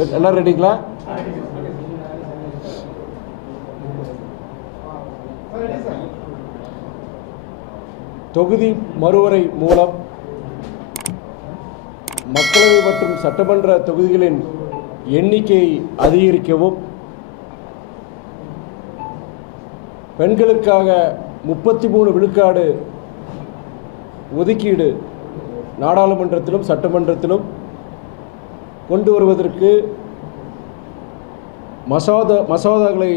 எல்லாம் ரெடிங்களா? தொகுதி மறுவரை மூலம் மக்களவை மற்றும் சட்டமன்ற தொகுதிகளின் எண்ணிக்கையை அதிகரிக்கவும், பெண்களுக்காக 33 விழுக்காடு ஒதுக்கீடு நாடாளுமன்றத்திலும் சட்டமன்றத்திலும் கொண்டு வருவதற்கு மசோதாக்களை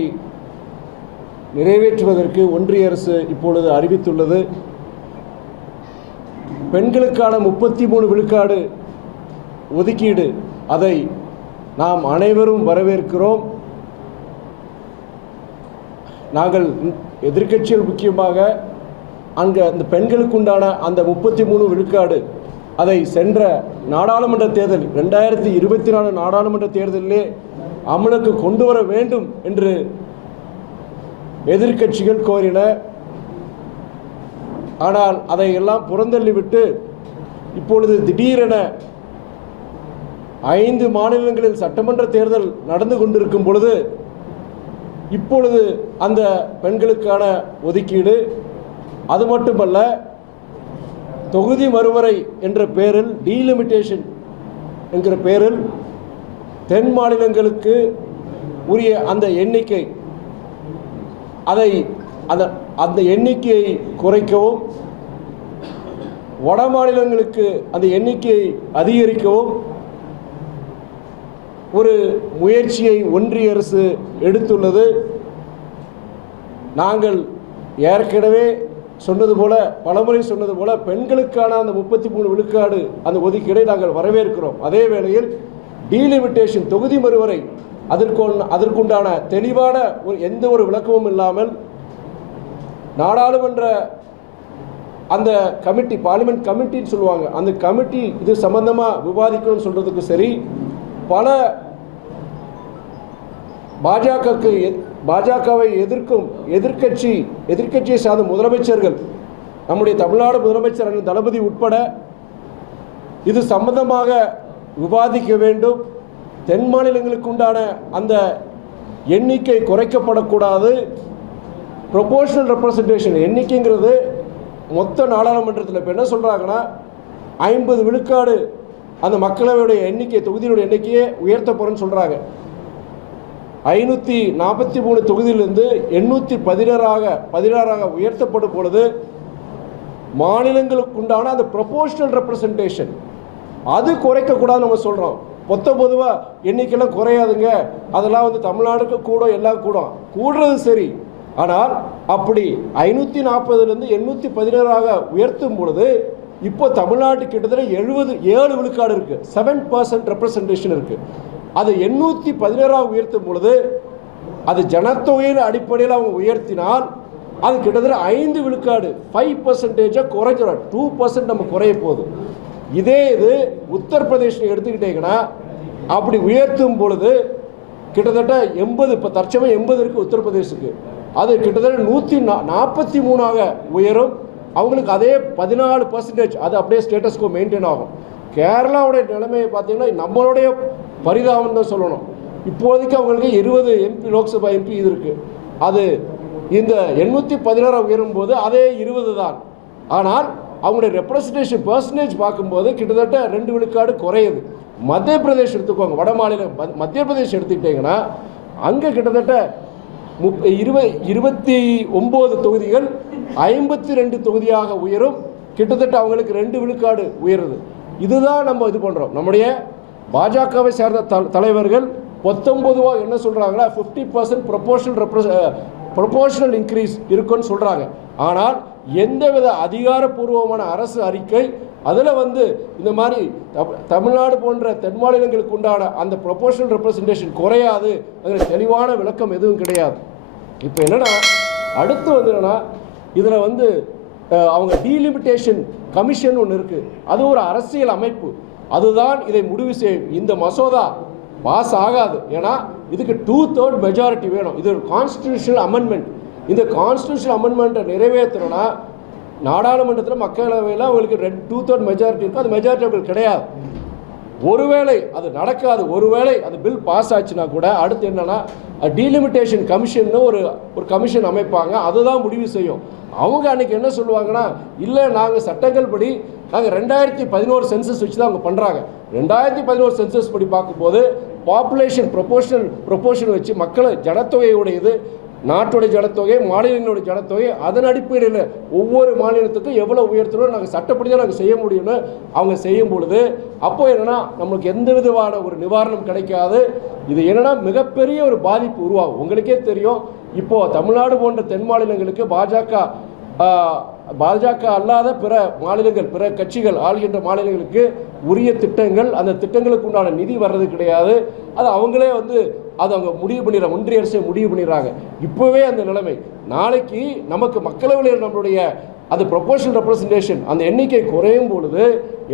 நிறைவேற்றுவதற்கு ஒன்றிய அரசு இப்பொழுது அறிவித்துள்ளது. பெண்களுக்கான 33 விழுக்காடு ஒதுக்கீடு, அதை நாம் அனைவரும் வரவேற்கிறோம். நாங்கள் எதிர்க்கட்சிகள் முக்கியமாக அங்கே அந்த பெண்களுக்கு உண்டான அந்த 33 விழுக்காடு அதை சென்ற நாடாளுமன்ற தேர்தல் 2024 நாடாளுமன்ற தேர்தலிலே அமலுக்கு கொண்டு வர வேண்டும் என்று எதிர்க்கட்சிகள் கோரின. ஆனால் அதை எல்லாம் புறந்தள்ளிவிட்டு இப்பொழுது திடீரென 5 மாநிலங்களில் சட்டமன்ற தேர்தல் நடந்து கொண்டிருக்கும் பொழுது இப்பொழுது அந்த பெண்களுக்கான ஒதுக்கீடு, அது மட்டுமல்ல தொகுதி மறுவரை என்ற பெயரில், டீலிமிட்டேஷன் என்கிற பெயரில் தென் மாநிலங்களுக்கு உரிய அந்த எண்ணிக்கை, அதை அந்த எண்ணிக்கையை குறைக்கவும், வட மாநிலங்களுக்கு அந்த எண்ணிக்கையை அதிகரிக்கவும் ஒரு முயற்சியை ஒன்றிய அரசு எடுத்துள்ளது. நாங்கள் ஏற்கனவே சொன்னது போல, பலமுறை சொன்னது போல, பெண்களுக்கான அந்த 33 விழுக்காடு அந்த ஒதுக்கீடை நாங்கள் வரவேற்கிறோம். அதே வேளையில் டீலிமிட்டேஷன், தொகுதி மறுவரை, அதற்குண்டான தெளிவான எந்த ஒரு விளக்கமும் இல்லாமல் நாடாளுமன்ற அந்த கமிட்டி, பார்லிமெண்ட் கமிட்டின்னு சொல்லுவாங்க, அந்த கமிட்டி இது சம்பந்தமாக விவாதிக்கணும்னு சொல்றதுக்கு சரி, பல பாஜகவை எதிர்க்கும் எதிர்க்கட்சியை சார்ந்த முதலமைச்சர்கள், நம்முடைய தமிழ்நாடு முதலமைச்சர் அண்ணன் தளபதி உட்பட இது சம்பந்தமாக விவாதிக்க வேண்டும். தென் மாநிலங்களுக்கு உண்டான அந்த எண்ணிக்கை குறைக்கப்படக்கூடாது. ப்ரொபோர்ஷனல் ரெப்ரசன்டேஷன் எண்ணிக்கைங்கிறது மொத்த நாடாளுமன்றத்தில் இப்போ என்ன சொல்கிறாங்கன்னா 50 விழுக்காடு அந்த மக்களவையுடைய எண்ணிக்கை, தொகுதியினுடைய எண்ணிக்கையை உயர்த்த போகிறேன்னு சொல்கிறாங்க. 543 தொகுதியிலிருந்து 816 உயர்த்தப்படும் பொழுது மாநிலங்களுக்கு உண்டான அந்த ப்ரொபோர்ஷனல் ரெப்ரசன்டேஷன் அது குறைக்கக்கூடாதுன்னு நம்ம சொல்கிறோம். பொதுவாக எண்ணிக்கையெல்லாம் குறையாதுங்க, அதெல்லாம் தமிழ்நாடுக்கு கூட எல்லாம் கூடுறது சரி. ஆனால் அப்படி 540லேருந்து 816 உயர்த்தும் பொழுது இப்போ தமிழ்நாட்டு கிட்டத்தட்ட 77 விழுக்காடு இருக்குது, 7% ரெப்ரசன்டேஷன் இருக்குது. அது 816 உயர்த்தும் பொழுது அது ஜனத்தொகையின் அடிப்படையில் அவங்க உயர்த்தினால் அது கிட்டத்தட்ட 5 விழுக்காடு 5% குறைக்கிறோம், 2% நம்ம குறைய போகுது. இதே இது உத்தரப்பிரதேசம் எடுத்துக்கிட்டீங்கன்னா அப்படி உயர்த்தும் பொழுது கிட்டத்தட்ட 80, இப்போ தற்சமயம் 80 இருக்குது உத்தரப்பிரதேசுக்கு, அது கிட்டத்தட்ட 143 உயரும். அவங்களுக்கு அதே 14%, அது அப்படியே ஸ்டேட்டஸ்கோ மெயின்டைன் ஆகும். கேரளாவுடைய நிலைமையை பார்த்தீங்கன்னா நம்மளுடைய பரிதாபம் தான் சொல்லணும். இப்போதைக்கு அவங்களுக்கு 20 எம்பி, லோக்சபா எம்பி இது இருக்குது. அது இந்த 816 உயரும் போது அதே 20 தான். ஆனால் அவங்களுடைய ரெப்ரசன்டேஷன் பர்சன்டேஜ் பார்க்கும்போது கிட்டத்தட்ட 2 விழுக்காடு குறையுது. மத்திய பிரதேஷ் எடுத்துக்கோங்க, வட மாநிலம் மத்திய பிரதேஷ் எடுத்துக்கிட்டிங்கன்னா அங்கே கிட்டத்தட்ட 29 தொகுதிகள் 52 தொகுதியாக உயரும். கிட்டத்தட்ட அவங்களுக்கு 2 விழுக்காடு உயருது. இதுதான் நம்ம இது பண்ணுறோம். நம்முடைய பாஜகவை சேர்ந்த தலைவர்கள் 19 என்ன சொல்கிறாங்களா, 50% ப்ரொபோர்ஷனல் இன்க்ரீஸ் இருக்குன்னு சொல்கிறாங்க. ஆனால் எந்தவித அதிகாரப்பூர்வமான அரசு அறிக்கை அதில் இந்த மாதிரி தமிழ்நாடு போன்ற தென் மாநிலங்களுக்கு உண்டான அந்த ப்ரொபோர்ஷனல் ரெப்ரசன்டேஷன் குறையாது, அதில் தெளிவான விளக்கம் எதுவும் கிடையாது. இப்போ என்னென்னா அடுத்து என்னென்னா இதில் அவங்க டீலிமிட்டேஷன் கமிஷன் ஒன்று இருக்குது, அது ஒரு அரசியல் அமைப்பு, அதுதான் இதை முடிவு செய்யும். இந்த மசோதா பாஸ் ஆகாது, ஏன்னா இதுக்கு 2/3 மெஜாரிட்டி வேணும். இது ஒரு கான்ஸ்டிடியூஷனல் அமெண்ட்மெண்ட். இந்த கான்ஸ்டிடியூஷனல் அமெண்ட்மெண்ட்டை நிறைவேற்றணும்னா நாடாளுமன்றத்தில் மக்களவையில் அவங்களுக்கு 2/3 மெஜாரிட்டி இருக்கும். அது மெஜாரிட்டி அவங்களுக்கு கிடையாது. ஒருவேளை அது நடக்காது, ஒருவேளை அது பில் பாஸ் ஆச்சுன்னா கூட அடுத்து என்னன்னா டீலிமிட்டேஷன் கமிஷன் ஒரு கமிஷன் அமைப்பாங்க, அதுதான் முடிவு செய்யும். அவங்க அன்னைக்கு என்ன சொல்லுவாங்கன்னா, இல்லை நாங்கள் சட்டங்கள் படி நாங்கள் 2011 சென்சஸ் வச்சு தான் அவங்க பண்ணுறாங்க. 2011 சென்சஸ் படி பார்க்கும்போது பாப்புலேஷன் ப்ரொபோர்ஷன் வச்சு மக்களை ஜனத்தொகையுடைய இது நாட்டுடைய ஜனத்தொகை மாநிலங்களுடைய ஜனத்தொகை அதன் அடிப்படையில் ஒவ்வொரு மாநிலத்துக்கும் எவ்வளோ உயர்த்தணும் நாங்கள் சட்டப்படி தான் நாங்கள் செய்ய முடியும்னு அவங்க செய்யும் பொழுது அப்போ என்னென்னா நம்மளுக்கு எந்த விதமான ஒரு நிவாரணம் கிடைக்காது. இது என்னென்னா மிகப்பெரிய ஒரு பாதிப்பு உருவாகும். உங்களுக்கே தெரியும், இப்போது தமிழ்நாடு போன்ற தென் மாநிலங்களுக்கு பாஜக அல்லாத பிற மாநிலங்கள் பிற கட்சிகள் ஆள்கின்ற மாநிலங்களுக்கு உரிய திட்டங்கள் அந்த திட்டங்களுக்கு உண்டான நிதி வர்றது கிடையாது. அது அவங்களே அது அவங்க முடிவு பண்ணிடுறாங்க, ஒன்றிய அரசை முடிவு பண்ணிடுறாங்க. இப்போவே அந்த நிலைமை. நாளைக்கு நமக்கு மக்களவையில் நம்மளுடைய அது ப்ரொபோர்ஷனல் ரெப்ரசன்டேஷன் அந்த எண்ணிக்கை குறையும் பொழுது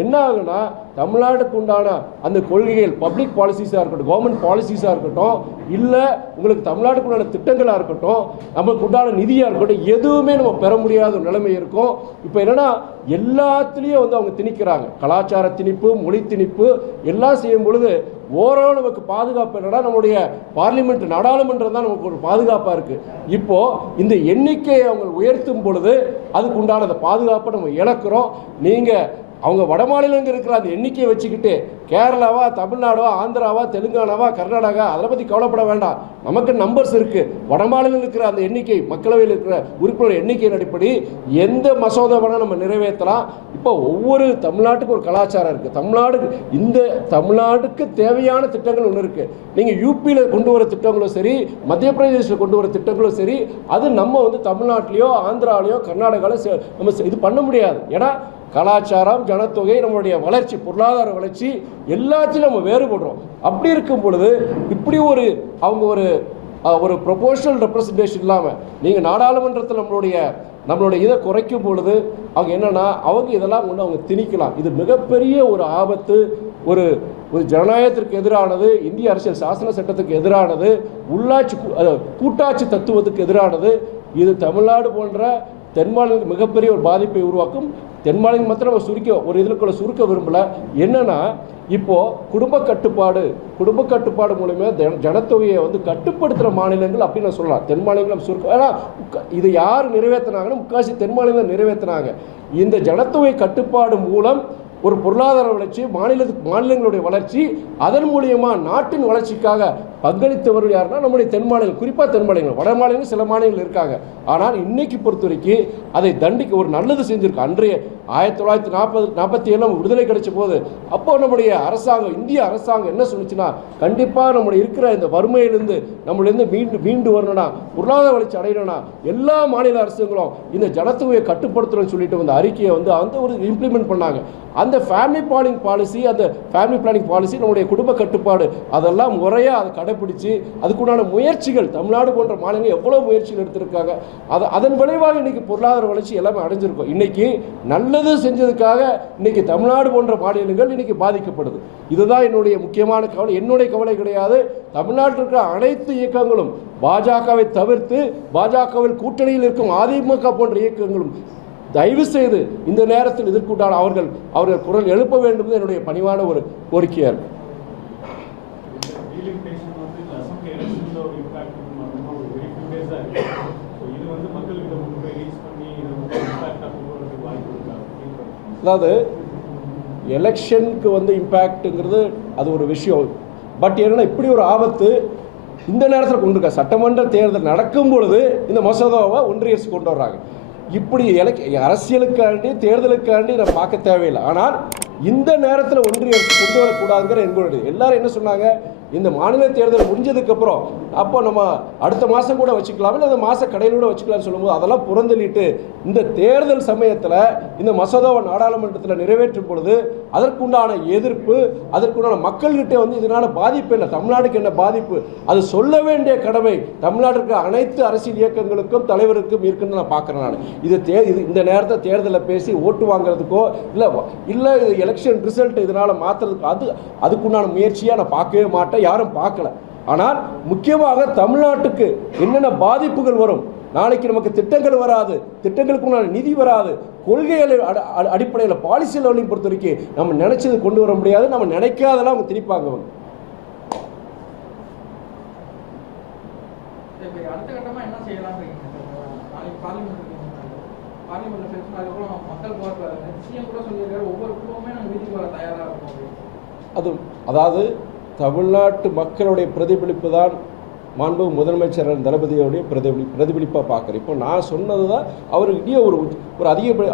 என்ன ஆகுனா தமிழ்நாட்டுக்கு உண்டான அந்த கொள்கைகள் பப்ளிக் பாலிசிஸாக இருக்கட்டும், கவர்மெண்ட் பாலிசிஸாக இருக்கட்டும், இல்லை உங்களுக்கு தமிழ்நாட்டுக்கு உண்டான திட்டங்களாக இருக்கட்டும், நமக்கு உண்டான நிதியாக இருக்கட்டும், எதுவுமே நம்ம பெற முடியாத ஒரு நிலைமை இருக்கும். இப்போ என்னென்னா எல்லாத்துலேயும் அவங்க திணிக்கிறாங்க. கலாச்சார திணிப்பு, மொழி திணிப்பு எல்லாம் செய்யும் பொழுது ஓரளவு நமக்கு பாதுகாப்பு என்னன்னா நம்முடைய பார்லிமெண்ட் நாடாளுமன்றம் தான் நமக்கு ஒரு பாதுகாப்பாக இருக்குது. இப்போது இந்த எண்ணிக்கையை அவங்க உயர்த்தும் பொழுது அதுக்கு உண்டான அந்த பாதுகாப்பை நம்ம இழக்கிறோம். நீங்கள் அவங்க வட மாநிலங்கள் இருக்கிற அந்த எண்ணிக்கையை வச்சுக்கிட்டு கேரளாவா, தமிழ்நாடா, ஆந்திராவா, தெலுங்கானாவா, கர்நாடகா அதை பற்றி கவலைப்பட வேண்டாம். நமக்கு நம்பர்ஸ் இருக்குது. வட மாநிலங்கள் இருக்கிற அந்த எண்ணிக்கை மக்களவையில் இருக்கிற உறுப்பினர் எண்ணிக்கையின் அடிப்படை எந்த மசோதா வேணால் நம்ம நிறைவேற்றலாம். இப்போ ஒவ்வொரு தமிழ்நாட்டுக்கு ஒரு கலாச்சாரம் இருக்குது. இந்த தமிழ்நாட்டுக்கு தேவையான திட்டங்கள் ஒன்று இருக்குது. நீங்கள் யூபியில் கொண்டு வர திட்டங்களும் சரி, மத்திய பிரதேசத்தில் கொண்டு வர திட்டங்களும் சரி, அது நம்ம தமிழ்நாட்டிலையோ ஆந்திராவிலையோ கர்நாடகாவிலையோ நம்ம இது பண்ண முடியாது. ஏன்னா கலாச்சாரம், ஜனத்தொகை, நம்மளுடைய வளர்ச்சி, பொருளாதார வளர்ச்சி எல்லாத்தையும் நம்ம வேறுபடுறோம். அப்படி இருக்கும் பொழுது இப்படி அவங்க ஒரு ப்ரொபோர்ஷனல் ரெப்ரசன்டேஷன் இல்லாமல் நீங்கள் நாடாளுமன்றத்தில் நம்மளுடைய இதை குறைக்கும் பொழுது அவங்க என்னென்னா அவங்க இதெல்லாம் அவங்க திணிக்கலாம். இது மிகப்பெரிய ஒரு ஆபத்து, ஒரு ஜனநாயகத்திற்கு எதிரானது, இந்திய அரசியல் சாசன சட்டத்துக்கு எதிரானது, கூட்டாட்சி தத்துவத்துக்கு எதிரானது. இது தமிழ்நாடு போன்ற தென் மாநிலத்துக்கு மிகப்பெரிய ஒரு பாதிப்பை உருவாக்கும். தென் மாநிலம் மாத்திரம் நம்ம சுருக்க விரும்பலை. என்னென்னா இப்போது குடும்ப கட்டுப்பாடு மூலமே ஜனத்தொகையை கட்டுப்படுத்துகிற மாநிலங்கள் அப்படின்னு நான் சொல்லலாம். தென் மாநிலங்கள் சுருக்க, ஏன்னா இதை யார் நிறைவேற்றினாங்கன்னா முக்காசி தென் மாநிலம் நிறைவேற்றினாங்க. இந்த ஜனத்தொகை கட்டுப்பாடு மூலம் ஒரு பொருளாதார வளர்ச்சி, மாநிலங்களுடைய வளர்ச்சி, அதன் மூலியமாக நாட்டின் வளர்ச்சிக்காக பங்களித்தவர்கள் யாருன்னா நம்முடைய தென் மாநிலம், குறிப்பாக தென் மாநிலங்கள். வட மாநிலங்கள் சில மாநிலங்கள் இருக்காங்க. ஆனால் இன்னைக்கு பொறுத்த வரைக்கும் அதை தண்டிக்க ஒரு நல்லது செஞ்சுருக்கு. அன்றைய 1947 விடுதலை கிடைச்ச போது அப்போ நம்முடைய அரசாங்கம், இந்திய அரசாங்கம் என்ன சொல்லிச்சுன்னா, கண்டிப்பாக நம்முடைய இருக்கிற இந்த வறுமையிலிருந்து நம்மளிருந்து மீண்டு வரணும்னா, பொருளாதார வளர்ச்சி அடையணும்னா எல்லா மாநில அரசுகளும் இந்த ஜனத்தொகையை கட்டுப்படுத்தணும்னு சொல்லிட்டு அந்த அறிக்கையை ஒரு இம்ப்ளிமெண்ட் பண்ணாங்க. அந்த ஃபேமிலி பிளானிங் பாலிசி நம்முடைய குடும்ப கட்டுப்பாடு அதெல்லாம் முறையாக அதை கடைப்பிடிச்சு அதுக்குண்டான முயற்சிகள் தமிழ்நாடு போன்ற மாநிலங்கள் எவ்வளோ முயற்சிகள் எடுத்திருக்காங்க. அதன் விளைவாக இன்னைக்கு பொருளாதார வளர்ச்சி எல்லாமே அடைஞ்சிருக்கும். இன்னைக்கு நல்லது செஞ்சதுக்காக இன்னைக்கு தமிழ்நாடு போன்ற மாநிலங்கள் இன்னைக்கு பாதிக்கப்படுது. இதுதான் என்னுடைய முக்கியமான கவலை. என்னுடைய கவலை கிடையாது. தமிழ்நாட்டில் இருக்கிற அனைத்து இயக்கங்களும் பாஜகவை தவிர்த்து பாஜகவில் கூட்டணியில் இருக்கும் அதிமுக போன்ற இயக்கங்களும் தயவு செய்து இந்த நேரத்தில் இதற்குண்டான அவர்கள் குரல் எழுப்ப வேண்டும் என்னுடைய பணிவான ஒரு கோரிக்கையாக இருக்கு. அதாவது எலெக்ஷனுக்கு இம்பேக்ட்டுங்கிறது அது ஒரு விஷயம். பட் என்னன்னா இப்படி ஒரு ஆபத்து இந்த நேரத்தில் கொண்டு இருக்க சட்டமன்ற தேர்தல் நடக்கும் பொழுது இந்த மசோதாவை ஒன்றிய அரசு கொண்டு வர்றாங்க. இப்படி அரசியலுக்காண்டி தேர்தலுக்காண்டி நம்ம பார்க்க தேவையில்லை. ஆனால் இந்த நேரத்தில் ஒன்றிய அரசு கொண்டு வரக்கூடாதுங்கிற எங்களுடைய எல்லாரும் என்ன சொன்னாங்க, இந்த மாநில தேர்தல் முடிஞ்சதுக்கப்புறம் அப்போ நம்ம அடுத்த மாதம் கூட வச்சுக்கலாம், இல்லை அந்த மாத கடையில் கூட வச்சுக்கலாம்னு சொல்லும்போது அதெல்லாம் புறந்தள்ளிட்டு இந்த தேர்தல் சமயத்தில் இந்த மசோதாவை நாடாளுமன்றத்தில் நிறைவேற்றும் பொழுது அதற்குண்டான எதிர்ப்பு, அதற்குண்டான மக்கள்கிட்ட இதனால் பாதிப்பு என்ன, தமிழ்நாட்டுக்கு என்ன பாதிப்பு, அது சொல்ல வேண்டிய கடமை தமிழ்நாட்டுக்கு அனைத்து அரசியல் இயக்கங்களுக்கும் தலைவருக்கும் இருக்குன்னு நான் பார்க்குறேன். நான் இது இந்த நேரத்தை தேர்தலில் பேசி ஓட்டு வாங்குறதுக்கோ இல்லை இது எலெக்ஷன் ரிசல்ட் இதனால் மாற்றுறதுக்கு அதுக்குண்டான முயற்சியாக நான் பார்க்கவே மாட்டேன், யாரும் பார்க்கல. ஆனால் முக்கியமாக தமிழ்நாட்டுக்கு என்னென்ன பாதிப்புகள் வரும், நாளைக்கு நமக்கு திட்டங்கள் வராது, திட்டங்களுக்கு நிதி வராது. கொள்கைகளை அடிப்படையில் பாலிசி லெவலிங் பொறுத்த வரைக்கும் நம்ம நினைச்சது கொண்டு வர முடியாது. நம்ம நினைக்காதெல்லாம் அவங்க திணிப்பாங்க. அடுத்த கட்டமா என்ன செய்யலாம்? அதாவது தமிழ்நாட்டு மக்களுடைய பிரதிபலிப்பு தான் மாண்பு முதலமைச்சர் தளபதியோடைய பிரதிபலிப்பாக பார்க்குறேன். இப்போ நான் சொன்னது தான் அவர் இங்கே ஒரு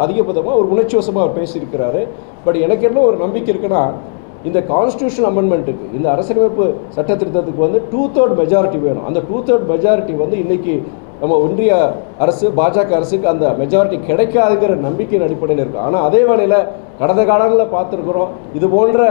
அதிகபதமாக ஒரு உணர்ச்சிவசமாக அவர் பேசியிருக்கிறாரு. பட் எனக்கு என்ன ஒரு நம்பிக்கை இருக்குன்னா, இந்த கான்ஸ்டியூஷன் அமெண்ட்மெண்ட்டுக்கு, இந்த அரசியலமைப்பு சட்ட திருத்தத்துக்கு வந்து 2/3 மெஜாரிட்டி வேணும். அந்த 2/3 மெஜாரிட்டி வந்து இன்னைக்கு நம்ம ஒன்றிய அரசு பாஜக அரசுக்கு அந்த மெஜாரிட்டி கிடைக்காதுங்கிற நம்பிக்கையின் அடிப்படையில் இருக்கும். ஆனால் அதே வேளையில் கடந்த காலங்களில் பார்த்துருக்குறோம், இது போன்ற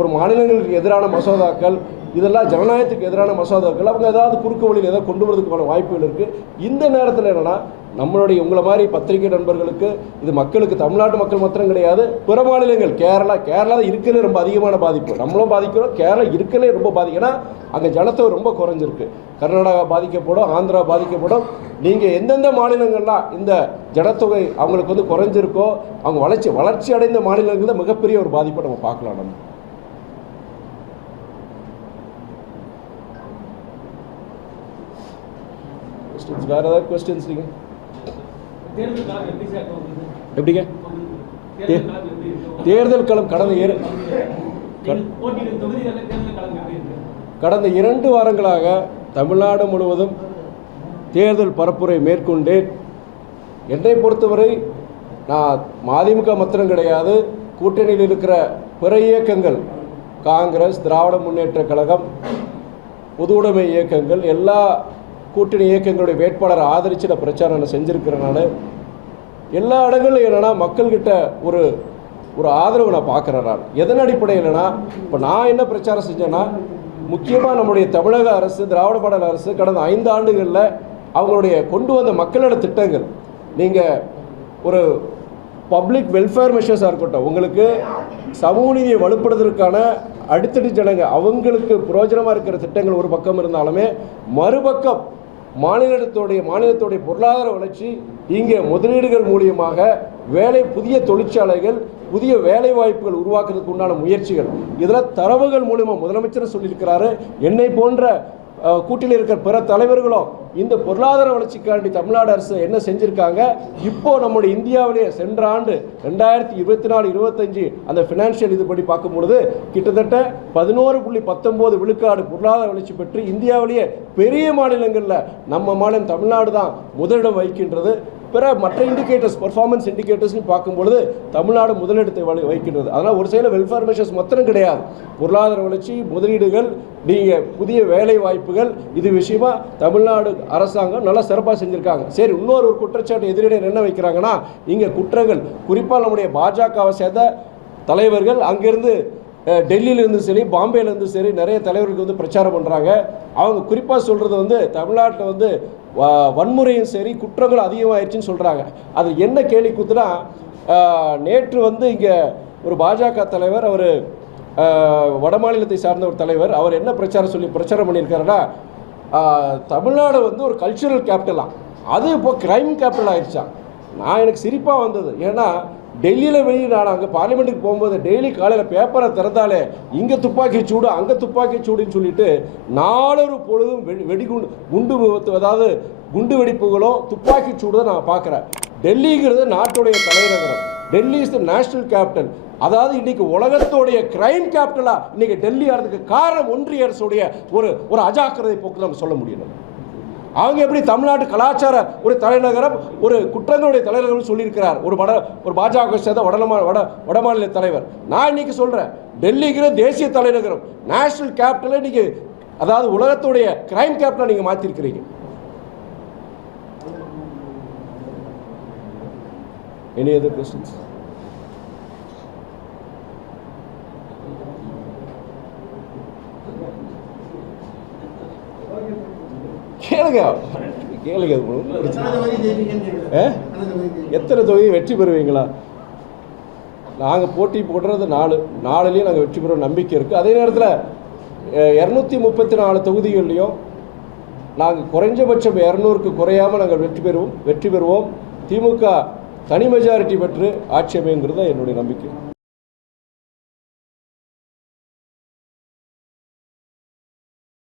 ஒரு மாநிலங்களுக்கு எதிரான மசோதாக்கள், இதெல்லாம் ஜனநாயகத்துக்கு எதிரான மசோதாக்கள், அவங்க ஏதாவது குறுக்கு வழியில் ஏதாவது கொண்டு வரதுக்கான வாய்ப்புகள் இருக்குது. இந்த நேரத்தில் என்னென்னா, நம்மளுடைய உங்களை மாதிரி பத்திரிகை நண்பர்களுக்கு, இது மக்களுக்கு, தமிழ்நாட்டு மக்கள் மாத்திரம் கிடையாது, பிற மாநிலங்கள், கேரளா இருக்கிறதே ரொம்ப அதிகமான பாதிப்பு. நம்மளும் பாதிக்கிறோம், கேரளா இருக்கிறதே ரொம்ப பாதிக்கும். ஏன்னா அங்கே ஜனத்தொகை ரொம்ப குறைஞ்சிருக்கு. கர்நாடகா பாதிக்கப்படும், ஆந்திரா பாதிக்கப்படும். நீங்கள் எந்தெந்த மாநிலங்கள்லாம் இந்த ஜனத்தொகை அவங்களுக்கு வந்து குறைஞ்சிருக்கோ, அவங்க வளர்ச்சி அடைந்த மாநிலங்களில் மிகப்பெரிய ஒரு பாதிப்பை நம்ம பார்க்கலாம். நம்ம வேறு ஏதாவது கொஸ்டின்ஸ் நீங்கள் எப்படிங்க? தேர்தல் களம் கடந்த 2 வாரங்களாக தமிழ்நாடு முழுவதும் தேர்தல் பரப்புரை மேற்கொண்டேன். என்னை பொறுத்தவரை நான் மதிமுக மாத்திரம் கிடையாது, கூட்டணியில் இருக்கிற பிற இயக்கங்கள், காங்கிரஸ், திராவிட முன்னேற்ற கழகம், பொதுவுடைமை இயக்கங்கள், எல்லா கூட்டணி இயக்கங்களுடைய வேட்பாளரை ஆதரித்து நான் பிரச்சாரம் நான் செஞ்சுருக்கிறேன். நான் எல்லா இடங்களும் என்னென்னா மக்கள்கிட்ட ஒரு ஆதரவு நான் பார்க்குறேன். நான் எதன் அடிப்படையில்னா, இப்போ நான் என்ன பிரச்சாரம் செஞ்சேன்னா, முக்கியமாக நம்முடைய தமிழக அரசு, திராவிட மாடல் அரசு கடந்த 5 ஆண்டுகளில் அவங்களுடைய கொண்டு வந்த மக்களோட திட்டங்கள், நீங்கள் ஒரு பப்ளிக் வெல்ஃபேர் மெஷர்ஸாக இருக்கட்டும், உங்களுக்கு சமூக நீதியை வலுப்படுத்துவதற்கான அடித்தடி ஜனங்க அவங்களுக்கு பிரயோஜனமாக இருக்கிற திட்டங்கள் ஒரு பக்கம் இருந்தாலுமே, மறுபக்கம் மாநிலத்துடைய பொருளாதார வளர்ச்சி, இங்கே முதலீடுகள் மூலியமாக புதிய தொழிற்சாலைகள், புதிய வேலை வாய்ப்புகள் உருவாக்குறதுக்கு உண்டான முயற்சிகள், இதில் தரவுகள் மூலமாக முதலமைச்சர் சொல்லியிருக்கிறாரு. என்னை போன்ற கூட்டில் இருக்கிற பிற தலைவர்களும் இந்த பொருளாதார வளர்ச்சிக்காண்டி தமிழ்நாடு அரசு என்ன செஞ்சுருக்காங்க. இப்போ நம்முடைய இந்தியாவிலேயே சென்ற ஆண்டு 2024-25 அந்த ஃபினான்ஷியல் இதுபடி பார்க்கும்பொழுது கிட்டத்தட்ட 11.19 விழுக்காடு பொருளாதார வளர்ச்சி பெற்று இந்தியாவிலேயே பெரிய மாநிலங்களில் நம்ம மாநிலம் தமிழ்நாடு தான் முதலிடம் வகிக்கின்றது. பிற மற்ற இண்டிகேட்டர்ஸ், பர்ஃபார்மன்ஸ் இண்டிகேட்டர்ஸ்னு பார்க்கும்பொழுது தமிழ்நாடு முதலிடத்தை வகிக்கின்றது. அதனால் ஒரு சில வெல்ஃபேர் மெஷர்ஸ் மாத்திரம் கிடையாது, பொருளாதார வளர்ச்சி, முதலீடுகள், நீங்கள் புதிய வேலை வாய்ப்புகள், இது விஷயமா தமிழ்நாடு அரசாங்கம் நல்லா சிறப்பாக செஞ்சுருக்காங்க. சரி, இன்னொரு குற்றச்சாட்டு எதிரிடையே என்ன வைக்கிறாங்கன்னா, இங்கே குற்றங்கள் குறிப்பாக நம்முடைய பாஜகவை சேர்ந்த தலைவர்கள் அங்கேருந்து டெல்லியிலேருந்து சரி, பாம்பேலேருந்து சரி நிறைய தலைவர்களுக்கு வந்து பிரச்சாரம் பண்ணுறாங்க. அவங்க குறிப்பாக சொல்கிறது வந்து தமிழ்நாட்டில் வந்து வன்முறையும் சரி குற்றங்கள் அதிகமாகிடுச்சின்னு சொல்கிறாங்க. அது என்ன கேள்வி கூத்துனா, நேற்று வந்து இங்கே ஒரு பாஜக தலைவர், அவர் வட மாநிலத்தை சார்ந்த ஒரு தலைவர், அவர் என்ன பிரச்சாரம் பண்ணியிருக்காருன்னா, தமிழ்நாடு வந்து ஒரு கல்ச்சுரல் கேபிட்டலாக, அது இப்போ கிரைம் கேபிட்டல் ஆயிடுச்சான். எனக்கு சிரிப்பாக வந்தது. ஏன்னா டெல்லியில் நான் அங்கே பார்லிமெண்ட்டுக்கு போகும்போது டெய்லி காலையில் பேப்பரை திறந்தாலே இங்கே துப்பாக்கி சூடு, அங்கே துப்பாக்கி சூடுன்னு சொல்லிட்டு 4 பொழுதும் குண்டு விபத்து, அதாவது குண்டு வெடிப்புகளும் துப்பாக்கி சூடு தான் நான் பார்க்குறேன். டெல்லிங்கிறது நாட்டுடைய தலைநகரம், Delhi is the national capital. அதாவது இன்னைக்கு உலகத்தோடைய கிரைம் கேபிட்டலா இன்னைக்கு டெல்லி ஆகிறதுக்கு காரணம் ஒன்றிய அரசுடைய ஒரு அஜாக்கிரதை போக்கு நம்ம சொல்ல முடியல. அவங்க எப்படி தமிழ்நாட்டு கலாச்சார ஒரு தலைநகரம், ஒரு குற்றங்களுடைய தலைநகரம் சொல்லியிருக்கிறார் ஒரு பாஜக சேர்ந்த வட மாநில தலைவர். நான் இன்னைக்கு சொல்றேன், டெல்லிங்கிற தேசிய தலைநகரம், நேஷனல் கேபிட்டல் இன்னைக்கு, அதாவது உலகத்துடைய கிரைம் கேபிட்டல் நீங்க மாத்திருக்கிறீங்க. Any other questions? கேளுங்க. எத்தனை தொகுதி வெற்றி பெறுவீங்களா? நாங்கள் போட்டி போடுறது 4லேயும் நாங்கள் வெற்றி பெற நம்பிக்கை இருக்குது. அதே நேரத்தில் 234 தொகுதிகள்லையும் நாங்கள் குறைஞ்சபட்சம் 200க்கு குறையாமல் நாங்கள் வெற்றி பெறுவோம். திமுக தனி மெஜாரிட்டி பெற்று ஆட்சி அமைங்கிறது தான் என்னுடைய நம்பிக்கை.